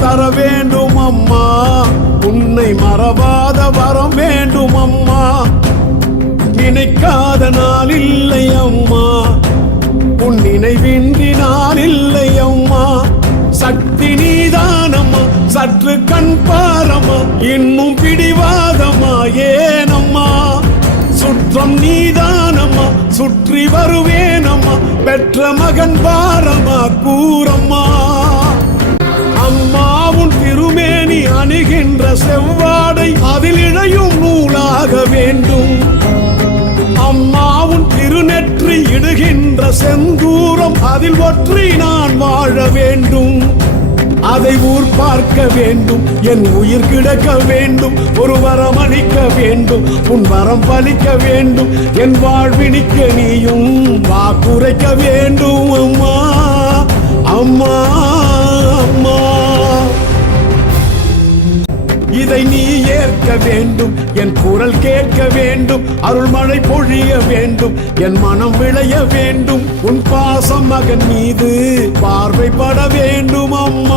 தர வேண்டும் அம்மா உன்னை மறவாத வரம் வேண்டும் அம்மா நினைக்காத நாள் இல்லை அம்மா. உன் நினைவின்றி நாள் இல்லை அம்மா. சக்தி நீதானம்மா. சற்று கண் பாரம்மா. இன்னும் பிடிவாதம்மா. ஏனம்மா. சுற்றம் நீதானம்மா. சுற்றி வருவேனம்மா. பெற்ற மகன் பாரமா கூற அணுகின்ற செவ்வாடை அதில் இழையும் நூலாக வேண்டும். அம்மாவும் திருநெற்றி இடுகின்ற செந்தூரம் அதில் ஒற்றி நான் வாழ வேண்டும். அதை ஊர் பார்க்க வேண்டும் என் உயிர் கிடக்க வேண்டும் ஒரு வரம் அளிக்க வேண்டும் உன் வரம் பலிக்க வேண்டும் என் வாழ்வினிக்க நீயும் வாக்குரைக்க வேண்டும் அம்மா. இதை நீ ஏற்க வேண்டும். என் குரல் கேட்க வேண்டும். அருள்மழை பொழிய வேண்டும். என் மனம் விளைய வேண்டும். உன் பாசம் மகன் மீது பார்வைப்பட வேண்டும் அம்மா